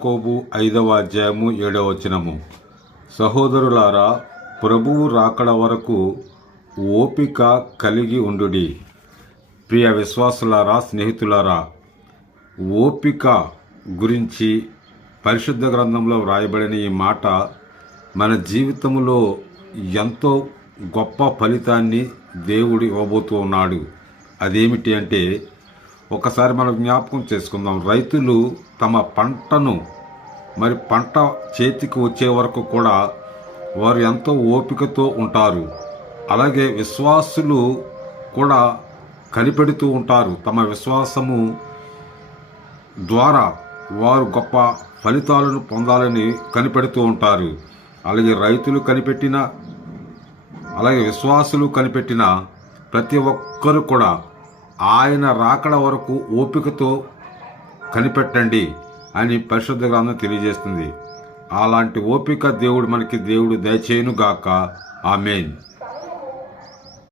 యాకోబు 5వ అధ్యాయము 7వ వచనము. సహోదరులారా, ప్రభువు రాకడ వరకు ఓపిక కలిగి ఉండుడి. ప్రియ విశ్వాసులారా, స్నేహితులారా, ఓపిక గురించి పరిశుద్ధ గ్రంథంలో వ్రాయబడిన ఈ మాట మన జీవితంలో ఎంతో గొప్ప ఫలితాన్ని దేవుడు ఇవ్వబోతూ ఉన్నాడు. అదేమిటి అంటే, ఒకసారి మనం జ్ఞాపకం చేసుకుందాం. రైతులు తమ పంటను పంట చేతికి వచ్చే వరకు కూడా వారు ఎంతో ఓపికతో ఉంటారు. అలాగే విశ్వాసులు కూడా కనిపెడుతూ ఉంటారు. తమ విశ్వాసము ద్వారా వారు గొప్ప ఫలితాలను పొందాలని కనిపెడుతూ ఉంటారు. అలాగే రైతులు కనిపెట్టిన, అలాగే విశ్వాసులు కనిపెట్టిన ప్రతి ఒక్కరు కూడా ఆయన రాకడ వరకు ఓపికతో కనిపెట్టండి అని పరిశుద్ధ గ్రంథం తెలియజేస్తుంది. అలాంటి ఓపిక మనకి దేవుడు దయచేయునుగాక. ఆమేన్.